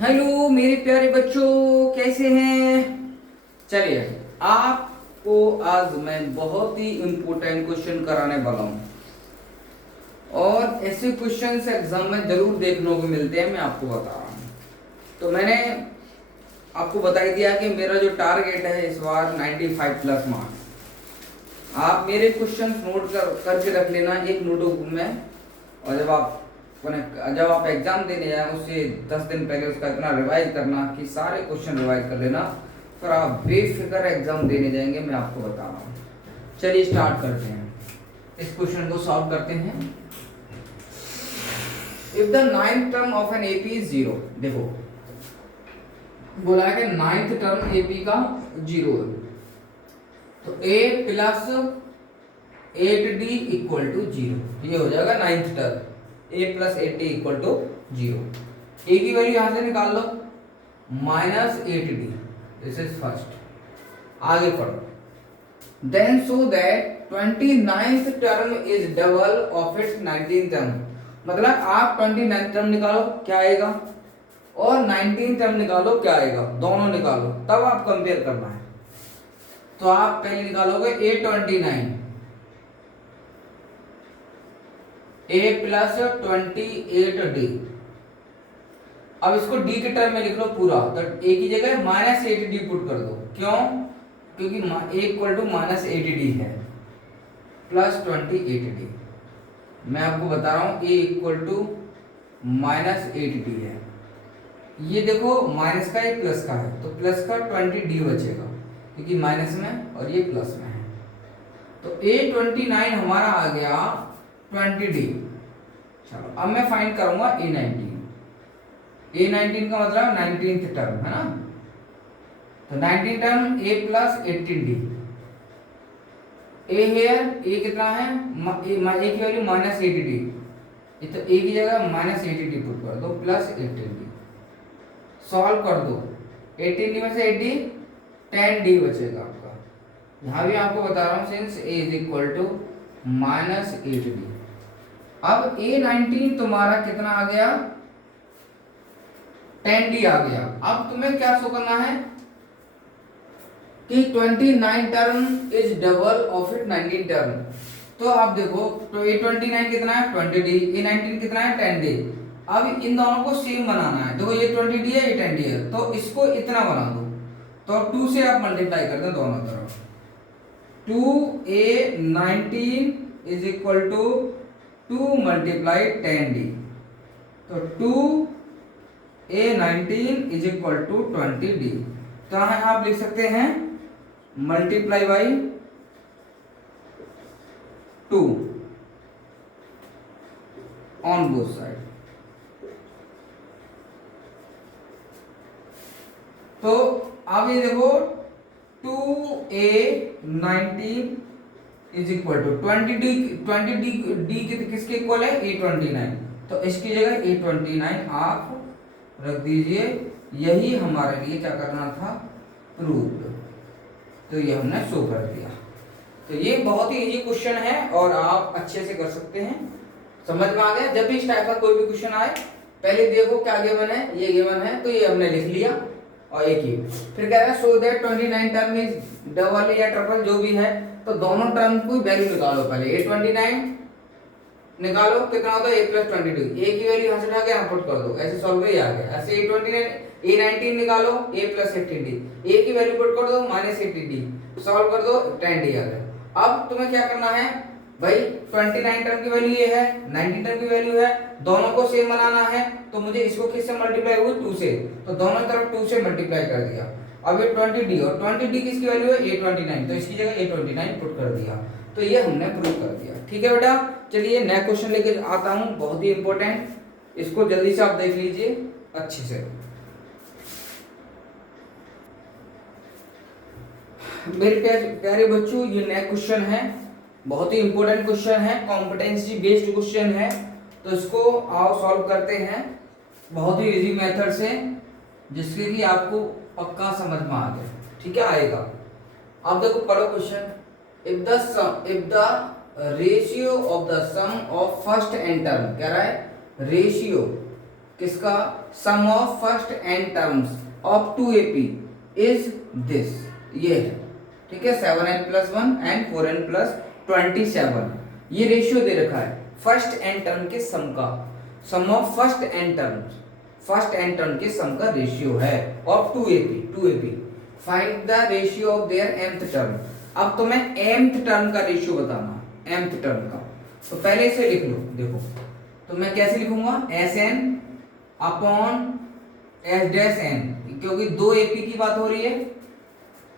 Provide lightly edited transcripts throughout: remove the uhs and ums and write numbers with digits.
Hello मेरे प्यारे बच्चों, कैसे हैं। चलिए, आपको आज मैं बहुत ही इम्पोर्टेंट क्वेश्चन कराने वाला हूँ और ऐसे क्वेश्चंस एग्जाम में जरूर देखने को मिलते हैं। मैं आपको बता रहा हूँ। तो मैंने आपको बता ही दिया कि मेरा जो टारगेट है इस बार 95 प्लस मार्क्स। आप मेरे क्वेश्चन नोट करके रख लेना एक नोटबुक में, और जब आप एग्जाम देने जाए उससे 10 दिन पहले उसका इतना रिवाइज करना कि सारे क्वेश्चन रिवाइज कर लेना, फिर आप बेफिक्र एग्जाम देने जाएंगे। मैं आपको बता रहा हूँ। चलिए स्टार्ट करते हैं, इस क्वेश्चन को सॉल्व करते हैं। If the ninth term of an AP is zero, देखो बोला है कि नाइन्थ टर्म एपी का जीरो है, तो a plus 8d equal to zero, ये हो जाएगा ninth term. A plus 8d equal to zero. A की वैल्यू यहां से निकाल लो, -8d, दिस इज फर्स्ट। आगे पढ़ो। Then so that 29th term is double of its 19th term, मतलब आप 29th टर्म निकालो क्या आएगा और 19th टर्म निकालो क्या आएगा, दोनों निकालो, तब आप कंपेयर करना है। तो आप पहले निकालोगे A29, A प्लस 28d। अब इसको d के टर्म में लिख लो पूरा, तो a की जगह -8d पुट कर दो। क्यों? क्योंकि a इक्वल टू -8d है, प्लस 28d। मैं आपको बता रहा हूं a इक्वल टू -8d है। ये देखो माइनस का, ये प्लस का है, तो प्लस का 20d बचेगा क्योंकि माइनस में और ये प्लस में है। तो A29 हमारा आ गया 20d। चलो अब मैं फाइंड करूंगा A19। A19 का मतलब 19th टर्म है ना, तो 19th term A plus 18d। A here A कितना है, A की वैल्यू -8d, तो A की जगह -8d पुट कर दो, प्लस 18d। सॉल्व कर दो, 18d में से 8d 10d बचेगा आपका। यहां भी आपको बता रहा हूं since A is equal to -8d। अब A19 तुम्हारा कितना आ गया, 10d आ गया। अब तुम्हें क्या शो करना है कि 29 term is double of it 19 term. तो आप देखो, तो A29 कितना है 20d, A19 कितना है 10d। अब इन दोनों को सेम बनाना है। देखो ये 20d है, ये 10d है, तो इसको इतना बना दो। तो 2 से आप मल्टीप्लाई कर दो दोनों तरफ। 2A19 is equal to 2 multiply 10d, तो 2A19 is equal to 20d। तो यहां आप लिख सकते हैं multiply by 2 on both side. तो अब ये देखो 2A19 is equal to 20d किसके इक्वल है, A29, तो इसकी जगह A29 आप रख दीजिए। यही हमारे लिए क्या करना था, प्रूव्ड। तो ये हमने शो कर दिया। तो ये बहुत ही इजी क्वेश्चन है और आप अच्छे से कर सकते हैं। समझ में आ गया। जब भी इस टाइप का कोई भी क्वेश्चन आए, पहले देखो क्या गिवन है, ये गिवन है, तो ये हमने लिख लिया और एक ही। फिर कह रहा है so that 29 term is double या ट्रिपल जो भी है, तो दोनों टर्म की वैल्यू निकालो। पहले A29 निकालो, कितना होता है A प्लस 22, A की वैल्यू यहाँ से उठा के यहाँ पुट कर दो, ऐसे सॉल्व कर आ गया। ऐसे A19 निकालो, A प्लस 18d, A की वैल्यू पुट कर दो -18d, सॉल्व कर दो 10d आ गया। अब तुम्हें क्या करना है भाई, 29 टर्म की वैल्यू ये है, 19 टर्म की वैल्यू है, दोनों को सेम बनाना है, तो मुझे इसको किससे मल्टीप्लाई हुई 2 से, तो दोनों तरफ 2 से मल्टीप्लाई कर दिया। अब ये 20d और 20d किसकी वैल्यू है A29, तो इसकी जगह A29 पुट कर दिया। तो ये हमने प्रूव कर दिया। ठीक है बेटा, चलिए नया क्वेश्चन लेके आता हूं, बहुत ही इंपॉर्टेंट, इसको जल्दी से आप देख लीजिए अच्छे से। मेरे प्यारे बच्चों, ये नया क्वेश्चन है, बहुत ही इंपॉर्टेंट क्वेश्चन है, कॉम्पिटेंसी बेस्ड क्वेश्चन है। तो इसको आओ सॉल्व करते हैं बहुत ही इजी मेथड से, जिसके कि आपको पक्का समझ में आ गया। ठीक है, आएगा। अब देखो पढ़ो question. If the ratio of the sum of first and term, कह रहा है रेशियो किसका, sum of first n terms of 2AP is this, ये है, ठीक है, 7n+1 एंड 4n+27, ये रेशियो दे रखा है फर्स्ट एन टर्म के सम का, sum of first n terms, first n term के सम का रेशियो है of 2AP। Find the ratio of their mth term. अब तो मैं mth टर्म का रेशियो बताना, mth टर्म का, तो पहले इसे लिख लो, देखो तो मैं कैसे लिखूंगा, Sn अपॉन S'(n), क्योंकि दो AP की बात हो रही है,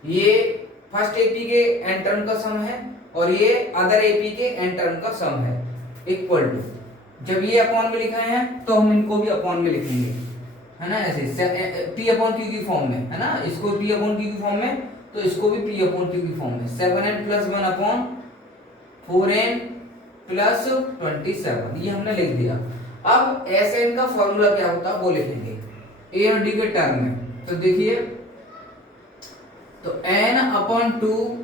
ये फर्स्ट AP के n टर्म का सम है और ये अदर AP के n टर्म का सम है, इक्वल टू, जब ये अपॉन में लिखा है तो हम इनको भी अपॉन में लिखेंगे, है ना, ऐसे P/Q की फॉर्म में, है ना, इसको P/Q की फॉर्म में तो इसको भी P/Q की फॉर्म में, 7n+1 अपॉन 4n+27, ये हमने लिख दिया। अब Sn का फॉर्मूला क्या होता है वो लिखेंगे A और D के टर्म में, तो देखिए, तो n/2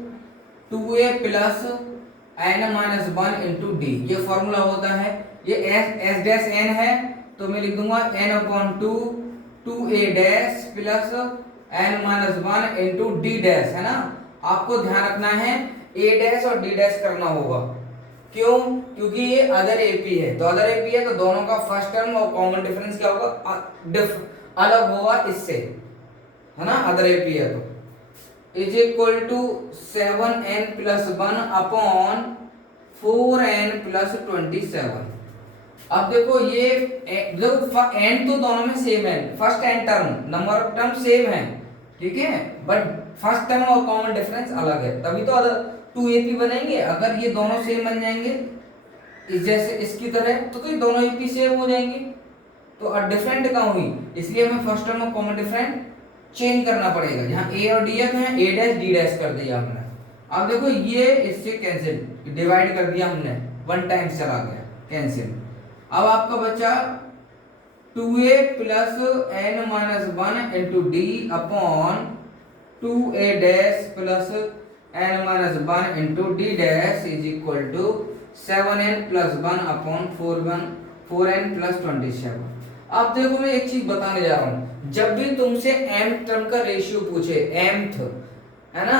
2A plus n-1 into D, ये फॉर्मूला होता है, ये S'(n) है तो मैं लिख दूंगा n/2 2A' plus n-1 into D', है ना। आपको ध्यान रखना है A' और D' करना होगा, क्यों, क्योंकि ये अदर AP है, तो अदर AP है तो दोनों का फर्स्ट टर्म और कॉमन डिफरेंस क्या होगा, अलग होगा इससे, है ना, अदर AP है तो is equal to 7n+1 upon 4n+27। अब देखो ये देखो n तो दोनों में सेम है, first n term, number of term same है, ठीक है, बट फर्स्ट टर्म और कॉमन डिफरेंस अलग है, तभी तो अदर 2AP बनेंगे। अगर ये दोनों सेम बन जाएंगे इस जैसे इसकी तरह तो ये दोनों AP सेम हो जाएंगे, तो डिफरेंट कहाँ हुई, इसलिए हमें फर्स्ट टर्म और कॉमन डिफरेंट चेंज करना पड़ेगा, यहाँ A और D है तो यहाँ A'(D' कर दिया हमने। अब देखो ये इससे कैंसिल, डिवाइड कर दिया हमने, वन टाइम चला गया कैंसिल। अब आपका बचा 2A plus n-1 into D upon 2A' plus n-1 into D' is equal to 7n+1 upon 4n+27। अब देखो मैं एक चीज बताने जा रहा हूं, जब भी तुमसे mth टर्म का रेशियो पूछे, mth है ना,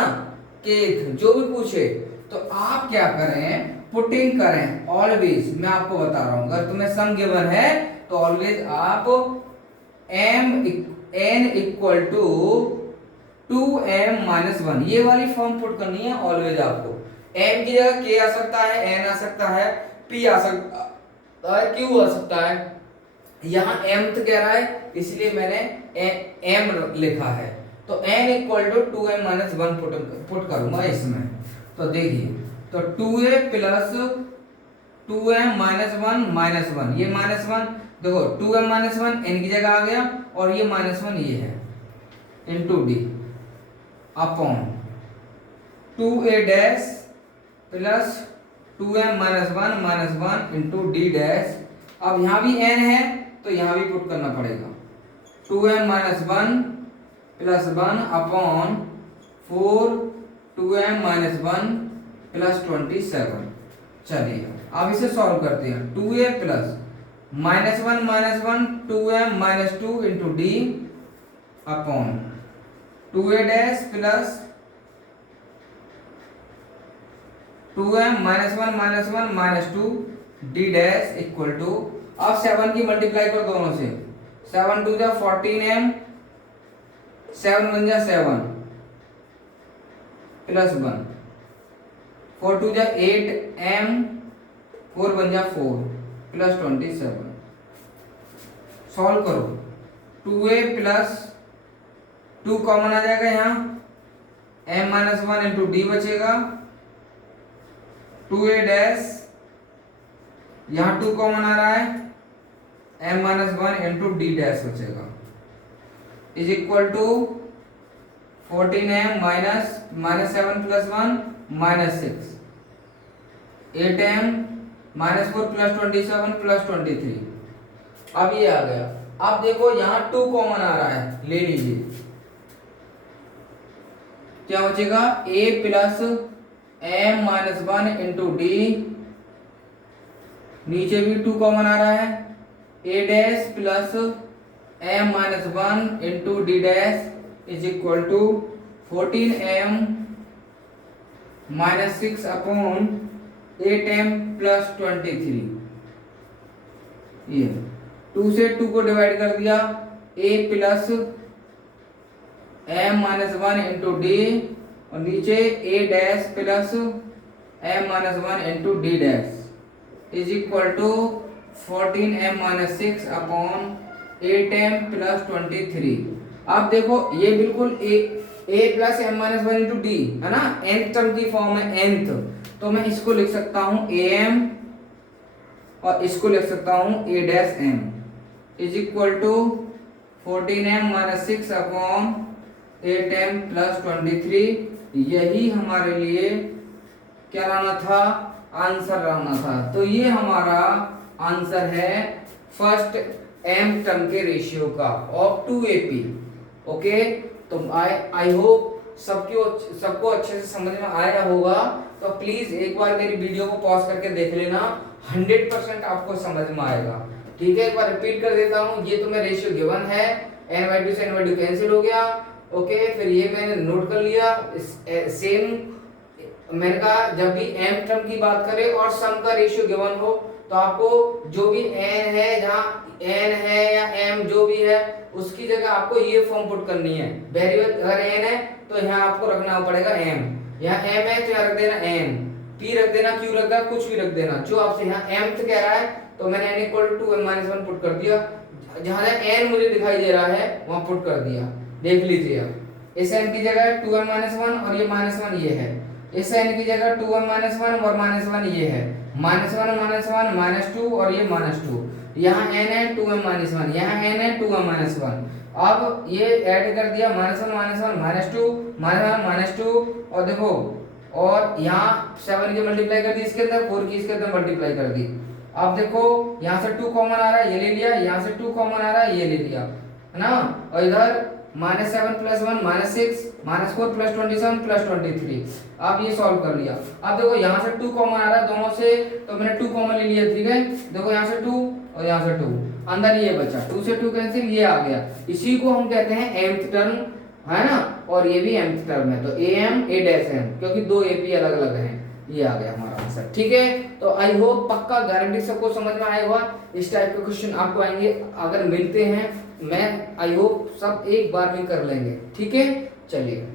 kth जो भी पूछे, तो आप क्या करें, पुटिंग करें ऑलवेज, मैं आपको बता रहा हूं, अगर तुम्हें सम गिवन है तो ऑलवेज आप n इक्वल टू 2m-1, ये वाली फॉर्म पुट करनी है ऑलवेज आपको। m की जगह k आ सकता है, n आ सकता है, p आ सकता है, q आ सकता है, यहाँ mth कह रहा है इसलिए मैंने m लिखा है, तो n equal to 2m-1 put करूंगा इसमें, तो देखिए, तो 2a प्लस 2m-1 ये -1, देखो 2m-1 n की जगह आ गया और ये -1 ये है, into D upon 2a' plus 2m-1 into D'। अब यहाँ भी n है तो यहाँ भी पुट करना पड़ेगा, 2m-1 plus 1 upon 4 2m-1 plus 27। चलिए अब इसे सॉल्व करते हैं, 2a plus -1 2m-2 into D upon 2a' plus 2m-1 2 D' equal to, अब 7 की मल्टीप्लाई करो दोनों से, 7 2 जा 14m, 7 1 जा 7 प्लस 1, 4 2 जा 8m, 4 1 जा 4 प्लस 27। सॉल्व करो, 2a प्लस 2 कॉमन आ जाएगा यहाँ, m-1 इंटू डी बचेगा, 2a' यहाँ 2 कॉमन आ रहा है, m-1 इंटू D' बचेगा, is equal to 14m -7 plus 1 -6, 8m -4 plus 27 plus 23। अब ये आ गया, अब देखो यहाँ 2 कॉमन आ रहा है, ले लीजिए, क्या बचेगा, a plus m-1 into D, नीचे भी 2 कॉमन आ रहा है, a dash plus M minus one into D dash is equal to 14m minus 6 upon 8m plus 23। ये 2 से 2 को डिवाइड कर दिया, a plus m minus one into D और नीचे a dash plus m minus one into D dash is equal to 14m minus 6 upon 8m plus 23। अब देखो ये बिल्कुल a plus M minus one into D है ना, nth term की form है nth, तो मैं इसको लिख सकता हूं am और इसको लिख सकता हूं a dash m is equal to 14m minus 6 upon 8m plus 23। यही हमारे लिए क्या लाना था, आंसर लाना था। तो ये हमारा आंसर है फर्स्ट m टर्म के रेशियो का ऑफ 2AP। ओके, तो आई होप सबको अच्छे से समझ में आया होगा। तो प्लीज एक बार मेरी वीडियो को पॉज करके देख लेना, 100% आपको समझ में आएगा। ठीक है, एक बार रिपीट कर देता हूँ। ये तुम्हें रेशियो गिवन है, n/2 से n/2 कैंसिल हो गया। ओके, फिर ये मैंने नोट कर लिया। सेम मैंने कहा जब भी m टर्म की बात करें और सम का रेशियो गिवन हो तो आपको जो भी n है, जहाँ n है या m जो भी है उसकी जगह आपको ये फॉर्म पुट करनी है। वेरिएबल अगर n है तो यहाँ आपको रखना पड़ेगा m, यहाँ m है तो यहाँ रख देना n, p रख देना, q रख देना, कुछ भी रख देना जो आपसे यहाँ mth कह रहा है। तो मैंने n equal to m minus one put कर दिया, जहाँ n मुझे दिखाई दे रहा है वहाँ पुट कर दिया। देख लीजिए, अब इस n की जगह 2m माइनस वन और ये माइनस वन ये है, इस n की जगह 2m माइनस वन और माइनस वन ये है, माइनस वन माइनस टू और ये माइनस टू, यहाँ n है 2m माइनस वन, यहाँ n है 2m माइनस वन। अब ये ऐड कर दिया minus one minus two minus two और देखो, और यहाँ 7 की मल्टीप्लाई कर दी इसके अंदर, 4 की इसके अंदर मल्टीप्लाई कर दी। अब देखो यहाँ से 2 कॉमन आ रहा है, ये ले लिया, यहाँ से 2 कॉमन आ रहा है, ये ले लिया, है ना। और इधर -7 + 1 -6 -4 + 27 + 23। अब ये सॉल्व कर लिया। अब देखो यहाँ से 2 कॉमन आ रहा है दोनों से, तो मैंने 2 कॉमन ले लिया। ठीक है, देखो यहाँ से 2 और यहाँ से 2, अंदर ये बचा, 2 से 2 कैंसिल, ये आ गया। इसी को हम कहते हैं mth टर्म, है ना, और ये भी mth टर्म है। तो am a डैश m, क्योंकि दो AP अलग अलग हैं। ये आ गया हमारा आंसर। ठीक है, तो आई होप पक्का गारंटी सबको समझ में आया होगा। इस टाइप के क्वेश्चन आपको आएंगे, अगर मिलते हैं मैं आई होप सब एक बार में कर लेंगे। ठीक है, चलिए।